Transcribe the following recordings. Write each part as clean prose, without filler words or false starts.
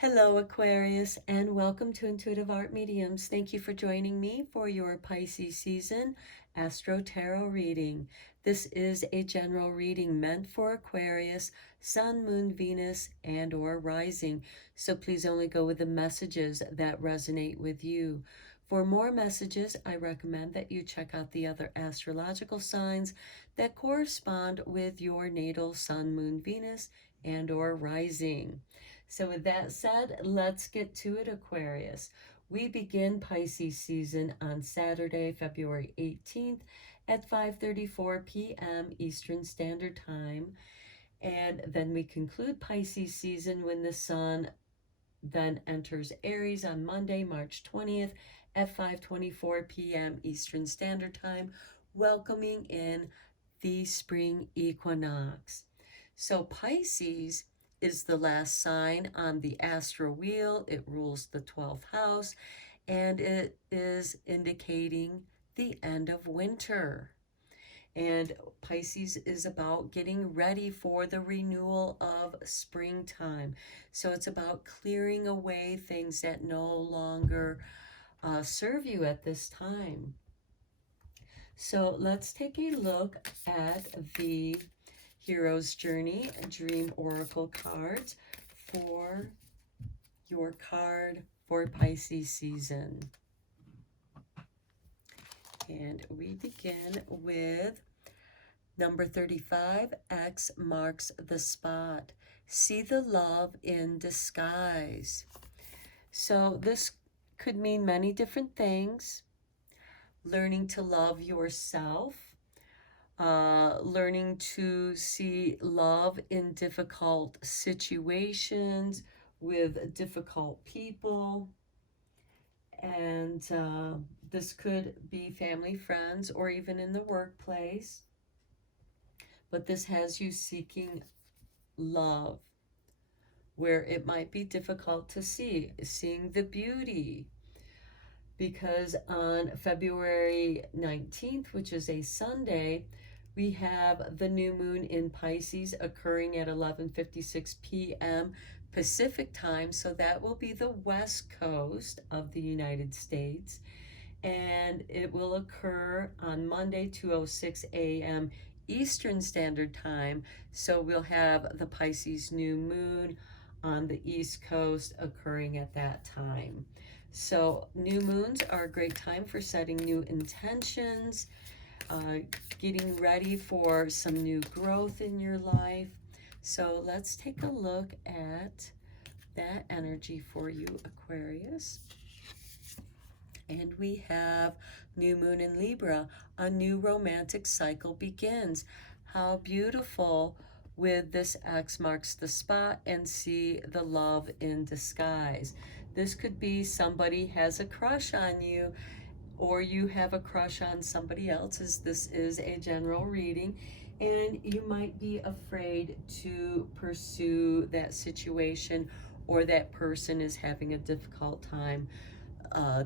Hello, Aquarius, and welcome to Intuitive Art Mediums. Thank you for joining me for your Pisces season Astro Tarot reading. This is a general reading meant for Aquarius, Sun, Moon, Venus, and or Rising. So please only go with the messages that resonate with you. For more messages, I recommend that you check out the other astrological signs that correspond with your natal Sun, Moon, Venus, and or Rising. So with that said, let's get to it, Aquarius. We begin Pisces season on Saturday, February 18th at 5:34 p.m. Eastern Standard Time. And then we conclude Pisces season when the sun then enters Aries on Monday, March 20th at 5:24 p.m. Eastern Standard Time, welcoming in the spring equinox. So Pisces is the last sign on the astral wheel. It rules the 12th house, and it is indicating the end of winter. And Pisces is about getting ready for the renewal of springtime. So it's about clearing away things that no longer serve you at this time. So let's take a look at the Hero's Journey Dream Oracle cards for your card for Pisces season. And we begin with number 35, X marks the spot. See the love in disguise. So this could mean many different things. Learning to love yourself, learning to see love in difficult situations with difficult people. And this could be family, friends, or even in the workplace. But this has you seeking love where it might be difficult to see, seeing the beauty. Because on February 19th, which is a Sunday, we have the new moon in Pisces occurring at 11:56 p.m. Pacific time. So that will be the west coast of the United States. And it will occur on Monday, 2:06 a.m. Eastern Standard Time. So we'll have the Pisces new moon on the East Coast occurring at that time. So new moons are a great time for setting new intentions, getting ready for some new growth in your life. So let's take a look at that energy for you, Aquarius. And we have new moon in Libra. A new romantic cycle begins. How beautiful with this X marks the spot and see the love in disguise. This could be somebody has a crush on you, or you have a crush on somebody else, as this is a general reading, and you might be afraid to pursue that situation, or that person is having a difficult time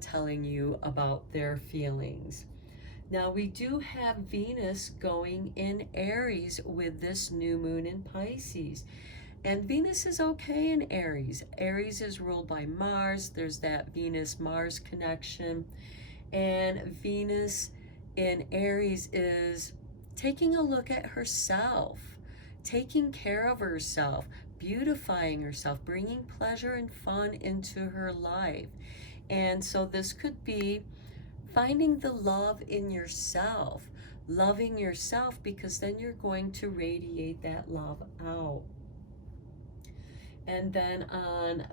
telling you about their feelings. Now we do have Venus going in Aries with this new moon in Pisces. And Venus is okay in Aries. Aries is ruled by Mars. There's that Venus-Mars connection. And Venus in Aries is taking a look at herself, taking care of herself, beautifying herself, bringing pleasure and fun into her life. And so this could be finding the love in yourself, loving yourself, because then you're going to radiate that love out. And then on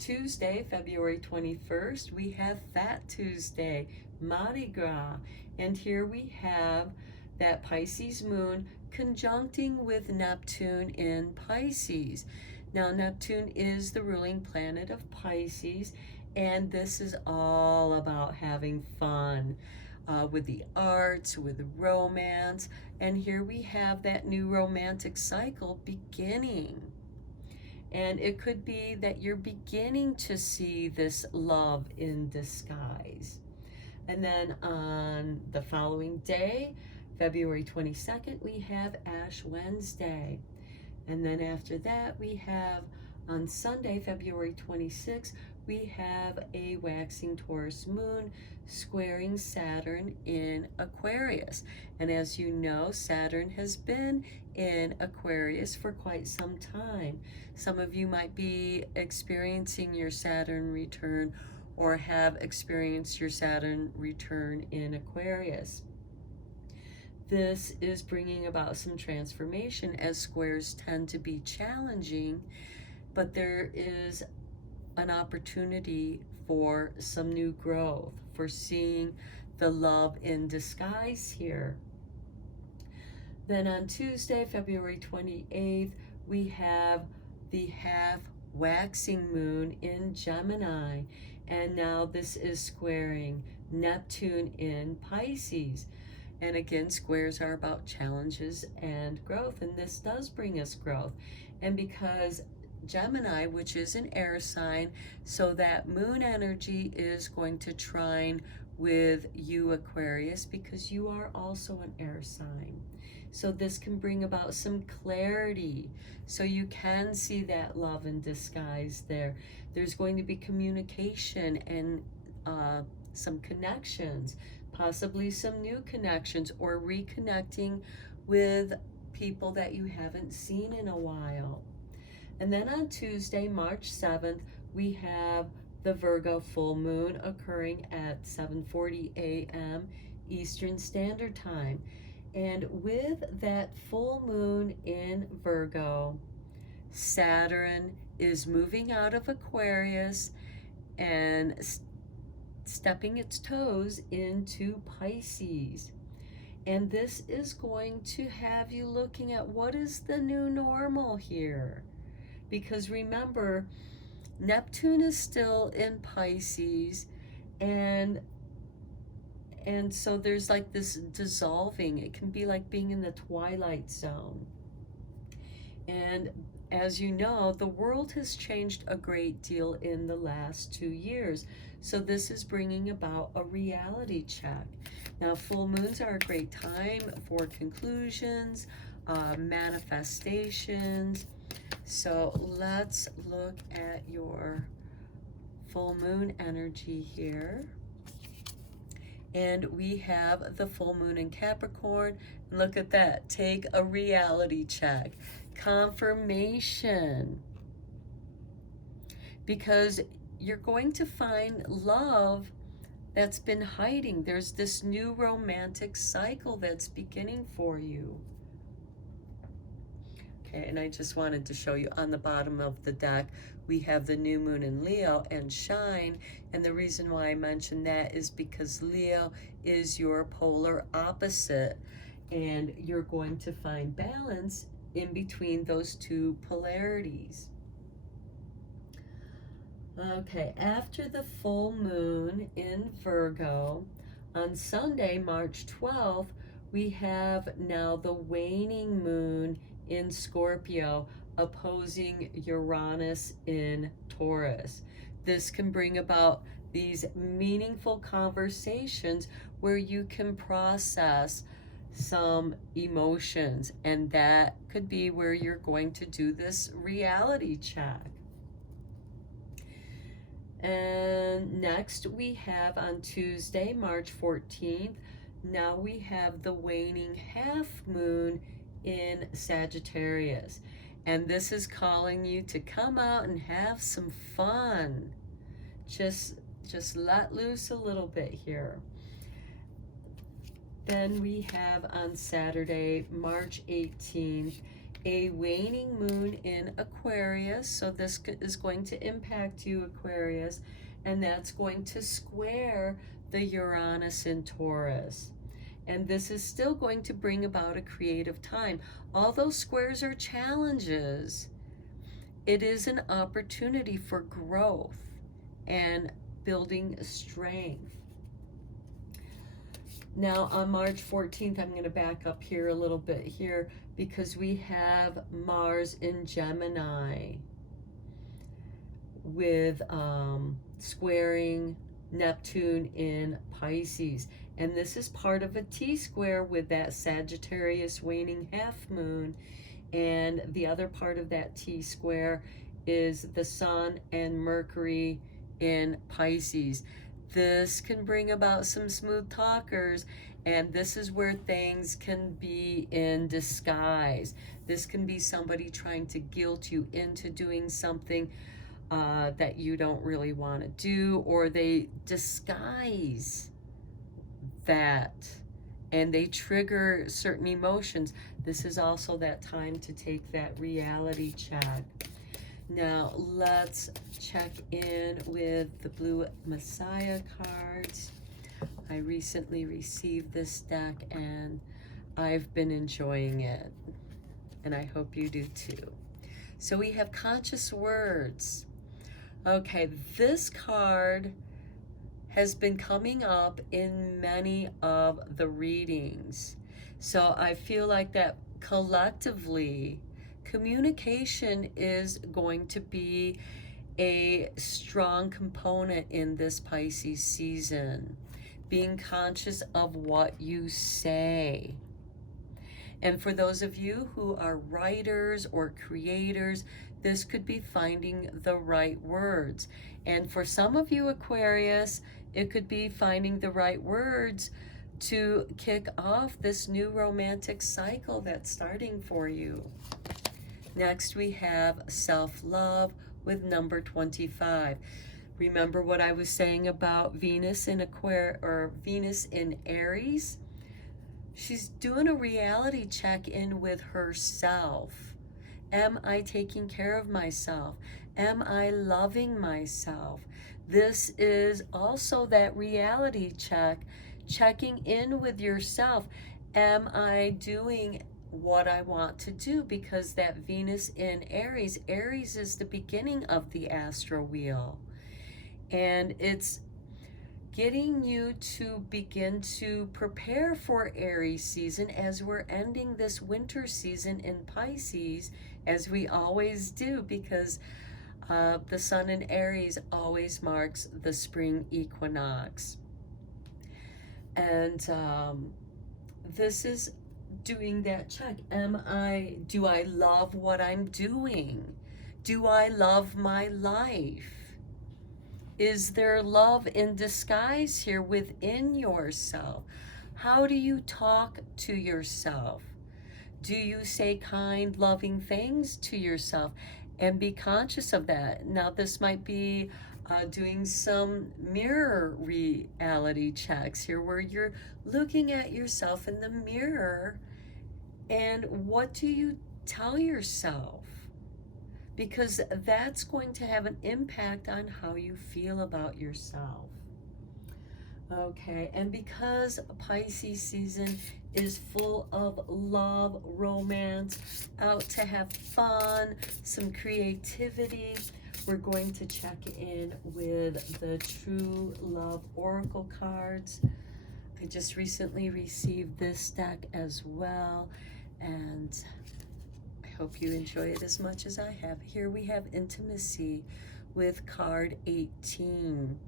Tuesday, February 21st, we have Fat Tuesday, Mardi Gras. And here we have that Pisces moon conjuncting with Neptune in Pisces. Now, Neptune is the ruling planet of Pisces, and this is all about having fun with the arts, with romance. And here we have that new romantic cycle beginning. And it could be that you're beginning to see this love in disguise. And then on the following day, February 22nd, we have Ash Wednesday. And then after that, we have On Sunday, February 26th, we have a waxing Taurus moon squaring Saturn in Aquarius. And as you know, Saturn has been in Aquarius for quite some time. Some of you might be experiencing your Saturn return or have experienced your Saturn return in Aquarius. This is bringing about some transformation, as squares tend to be challenging, but there is an opportunity for some new growth, for seeing the love in disguise here. Then on Tuesday, February 28th, we have the half waxing moon in Gemini, and now this is squaring Neptune in Pisces. And again, squares are about challenges and growth, and this does bring us growth. And because Gemini, which is an air sign, so that moon energy is going to trine with you, Aquarius, because you are also an air sign. So this can bring about some clarity, so you can see that love in disguise there. There's going to be communication and some connections, possibly some new connections, or reconnecting with people that you haven't seen in a while. And then on Tuesday, March 7th, we have the Virgo full moon occurring at 7:40 a.m. Eastern Standard Time. And with that full moon in Virgo, Saturn is moving out of Aquarius and stepping its toes into Pisces. And this is going to have you looking at what is the new normal here. Because remember, Neptune is still in Pisces, and so there's like this dissolving. It can be like being in the twilight zone. And as you know, the world has changed a great deal in the last 2 years. So this is bringing about a reality check. Now, full moons are a great time for conclusions, manifestations. So let's look at your full moon energy here. And we have the full moon in Capricorn. Look at that. Take a reality check. Confirmation. Because you're going to find love that's been hiding. There's this new romantic cycle that's beginning for you. Okay, and I just wanted to show you on the bottom of the deck, we have the new moon in Leo and shine. And the reason why I mentioned that is because Leo is your polar opposite. And you're going to find balance in between those two polarities. Okay, after the full moon in Virgo, on Sunday, March 12th, we have now the waning moon in Scorpio opposing Uranus in Taurus. This can bring about these meaningful conversations where you can process some emotions, and that could be where you're going to do this reality check. And next we have on Tuesday, March 14th, now we have the waning half moon in Sagittarius. And this is calling you to come out and have some fun. Just let loose a little bit here. Then we have on Saturday, March 18th, a waning moon in Aquarius. So this is going to impact you, Aquarius, and that's going to square the Uranus in Taurus. And this is still going to bring about a creative time. Although squares are challenges, it is an opportunity for growth and building strength. Now on March 14th, I'm going to back up here a little bit here because we have Mars in Gemini with squaring Neptune in Pisces. And this is part of a T-square with that Sagittarius waning half moon. And the other part of that T-square is the Sun and Mercury in Pisces. This can bring about some smooth talkers, and this is where things can be in disguise. This can be somebody trying to guilt you into doing something that you don't really want to do, or they disguise that and they trigger certain emotions. This is also that time to take that reality check. Now let's check in with the Blue Messiah cards. I recently received this deck and I've been enjoying it, and I hope you do too. So we have conscious words. Okay, this card has been coming up in many of the readings. So I feel like that collectively, communication is going to be a strong component in this Pisces season. Being conscious of what you say. And for those of you who are writers or creators, this could be finding the right words. And for some of you, Aquarius, it could be finding the right words to kick off this new romantic cycle that's starting for you. Next, we have self-love with number 25. Remember what I was saying about Venus in Aquarius or Venus in Aries? She's doing a reality check-in with herself. Am I taking care of myself? Am I loving myself? This is also that reality check, checking in with yourself. Am I doing what I want to do? Because that Venus in Aries, Aries is the beginning of the astro wheel. And it's getting you to begin to prepare for Aries season as we're ending this winter season in Pisces, as we always do, because the Sun in Aries always marks the spring equinox. And this is doing that check. Do I love what I'm doing? Do I love my life? Is there love in disguise here within yourself? How do you talk to yourself? Do you say kind, loving things to yourself? And be conscious of that. Now, this might be doing some mirror reality checks here where you're looking at yourself in the mirror, and what do you tell yourself? Because that's going to have an impact on how you feel about yourself. Okay, and because Pisces season is full of love, romance, out to have fun, some creativity, we're going to check in with the True Love Oracle cards. I just recently received this deck as well, and I hope you enjoy it as much as I have. Here we have intimacy with card 18.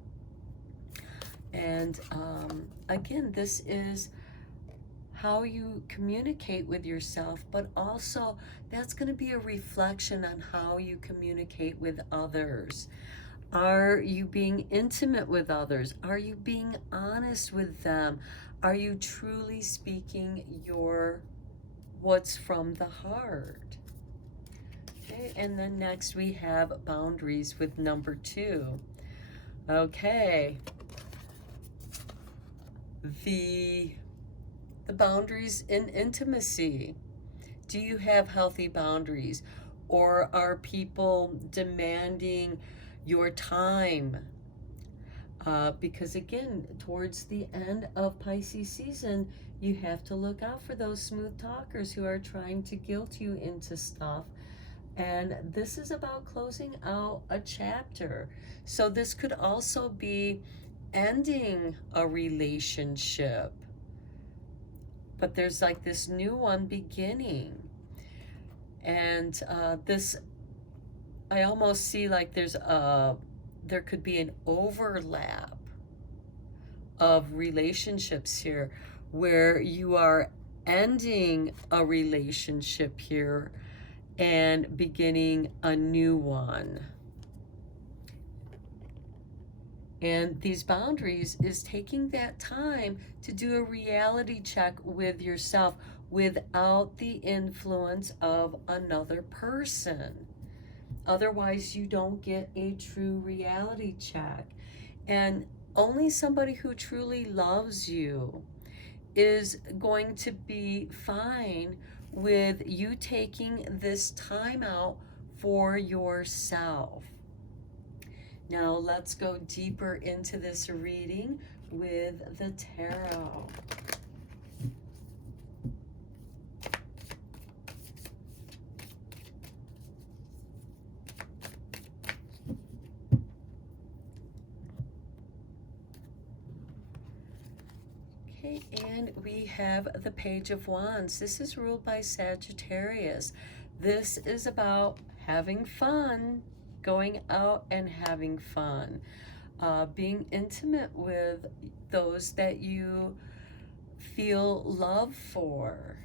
And again, this is how you communicate with yourself, but also that's going to be a reflection on how you communicate with others. Are you being intimate with others? Are you being honest with them? Are you truly speaking what's from the heart? Okay, and then next we have boundaries with number 2. Okay. The boundaries in intimacy. Do you have healthy boundaries? Or are people demanding your time? Because again, towards the end of Pisces season, you have to look out for those smooth talkers who are trying to guilt you into stuff. And this is about closing out a chapter. So this could also be ending a relationship, but there's like this new one beginning. And this, I almost see like there could be an overlap of relationships here where you are ending a relationship here, and beginning a new one. And these boundaries is taking that time to do a reality check with yourself without the influence of another person. Otherwise, you don't get a true reality check. And only somebody who truly loves you is going to be fine with you taking this time out for yourself. Now let's go deeper into this reading with the tarot. Okay, and we have the Page of Wands. This is ruled by Sagittarius. This is about having fun, going out and having fun, being intimate with those that you feel love for.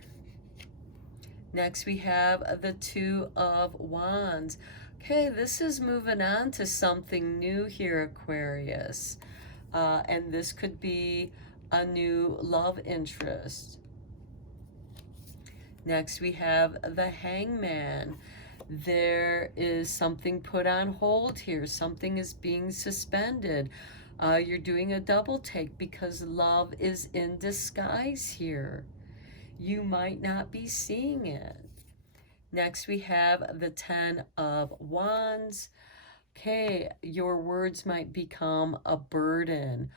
Next, we have the Two of Wands. Okay, this is moving on to something new here, Aquarius. And this could be a new love interest. Next, we have the Hangman. There is something put on hold here. Something is being suspended. You're doing a double take because love is in disguise here. You might not be seeing it. Next, we have the Ten of Wands. Okay, your words might become a burden.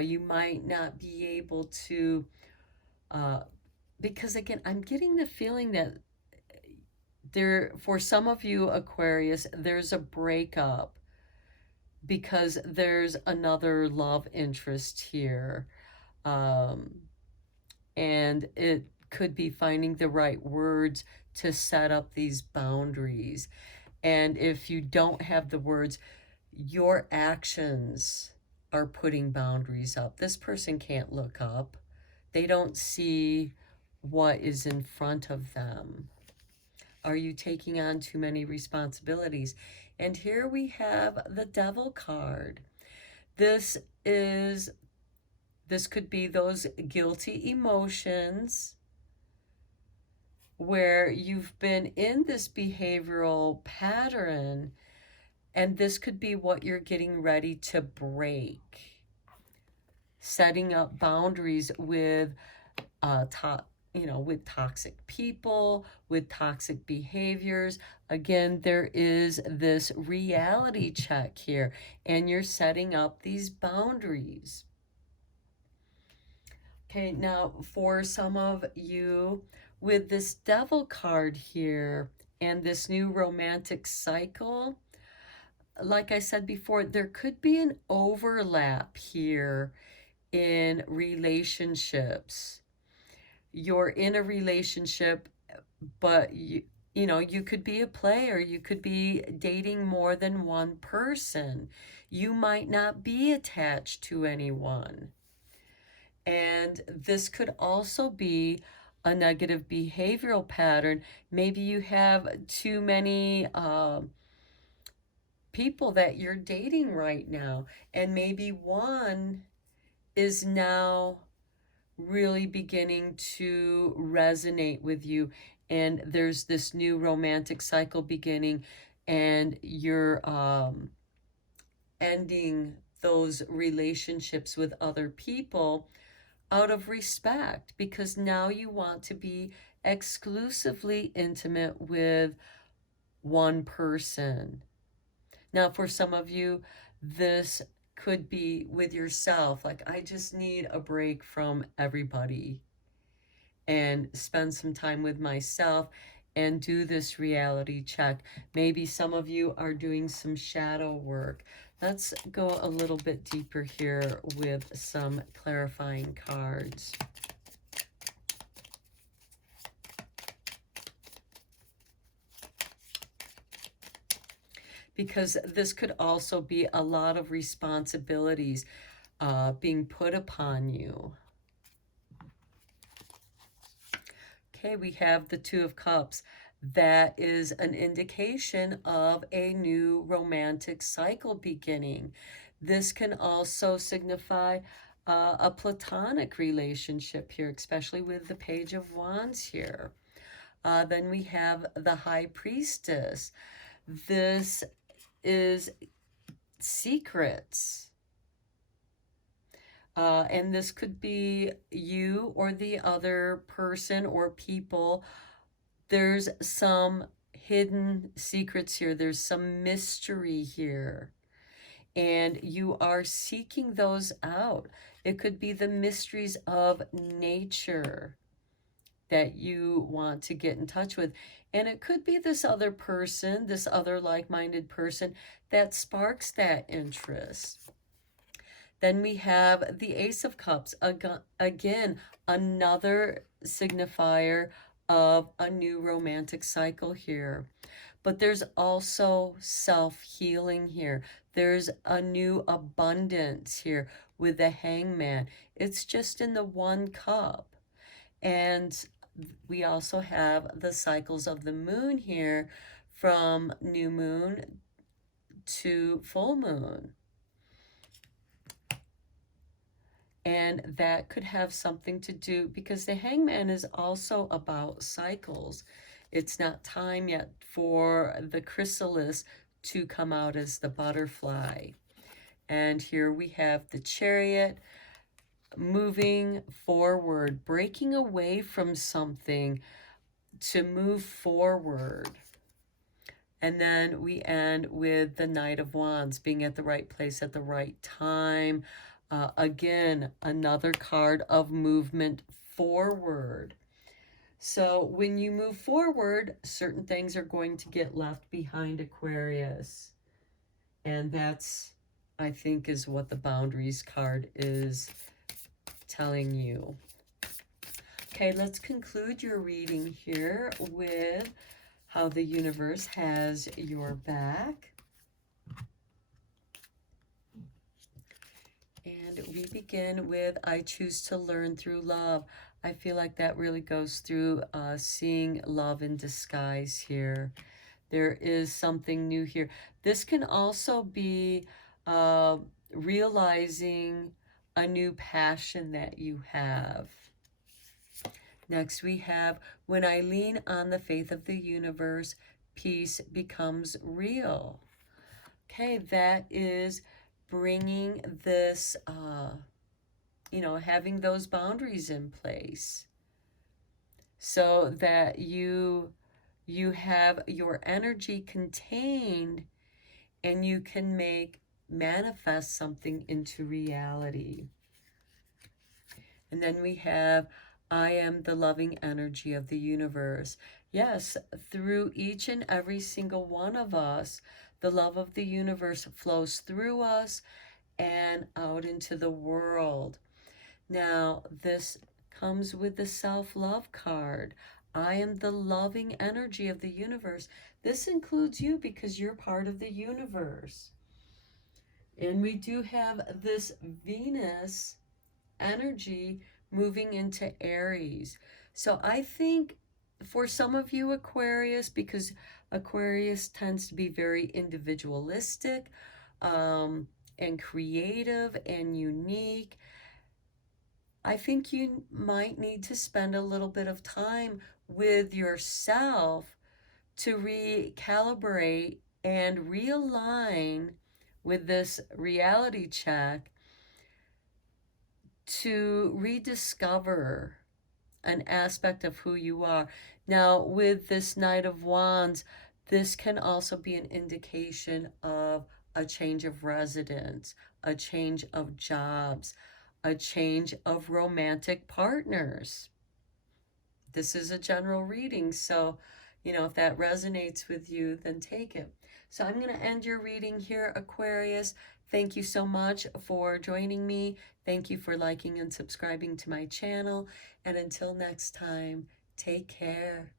You might not be able to, because again, I'm getting the feeling that for some of you, Aquarius, there's a breakup because there's another love interest here. And it could be finding the right words to set up these boundaries. And if you don't have the words, your actions are putting boundaries up. This person can't look up. They don't see what is in front of them. Are you taking on too many responsibilities? And here we have the Devil card. This could be those guilty emotions where you've been in this behavioral pattern, and this could be what you're getting ready to break. Setting up boundaries with with toxic people, with toxic behaviors. Again, there is this reality check here, and you're setting up these boundaries. Okay, now for some of you, with this Devil card here and this new romantic cycle, like I said before, there could be an overlap here in relationships. You're in a relationship, but you could be a player. You could be dating more than one person. You might not be attached to anyone. And this could also be a negative behavioral pattern. Maybe you have too many people that you're dating right now, and maybe one is now really beginning to resonate with you, and there's this new romantic cycle beginning, and you're ending those relationships with other people out of respect, because now you want to be exclusively intimate with one person. Now, for some of you, this could be with yourself. Like, I just need a break from everybody and spend some time with myself and do this reality check. Maybe some of you are doing some shadow work. Let's go a little bit deeper here with some clarifying cards. Because this could also be a lot of responsibilities being put upon you. Okay, we have the Two of Cups. that is an indication of a new romantic cycle beginning. This can also signify a platonic relationship here, especially with the Page of Wands here. Then we have the High Priestess. This is secrets. And this could be you or the other person or people. There's some hidden secrets here. There's some mystery here. And you are seeking those out. It could be the mysteries of nature that you want to get in touch with. And it could be this other person, this other like-minded person that sparks that interest. Then we have the Ace of Cups. Again, another signifier of a new romantic cycle here. But there's also self-healing here. There's a new abundance here with the Hangman. It's just in the one cup. And we also have the cycles of the moon here from new moon to full moon. And that could have something to do, because the Hangman is also about cycles. It's not time yet for the chrysalis to come out as the butterfly. And here we have the Chariot, moving forward, breaking away from something to move forward. And then we end with the Knight of Wands, being at the right place at the right time. Again, another card of movement forward. So when you move forward, certain things are going to get left behind, Aquarius. And that's, I think, is what the boundaries card is telling you. Okay, let's conclude your reading here with how the universe has your back. And we begin with, I choose to learn through love. I feel like that really goes through seeing love in disguise here. There is something new here. This can also be realizing a new passion that you have. Next we have, when I lean on the faith of the universe, peace becomes real. Okay, that is bringing this, having those boundaries in place so that you have your energy contained and you can manifest something into reality. And then we have, I am the loving energy of the universe. Yes, through each and every single one of us, the love of the universe flows through us and out into the world. Now, this comes with the self-love card. I am the loving energy of the universe. This includes you because you're part of the universe. And we do have this Venus energy moving into Aries. So I think for some of you Aquarius, because Aquarius tends to be very individualistic and creative and unique, I think you might need to spend a little bit of time with yourself to recalibrate and realign with this reality check, to rediscover an aspect of who you are. Now, with this Knight of Wands, this can also be an indication of a change of residence, a change of jobs, a change of romantic partners. This is a general reading, so, if that resonates with you, then take it. So I'm going to end your reading here, Aquarius. Thank you so much for joining me. Thank you for liking and subscribing to my channel. And until next time, take care.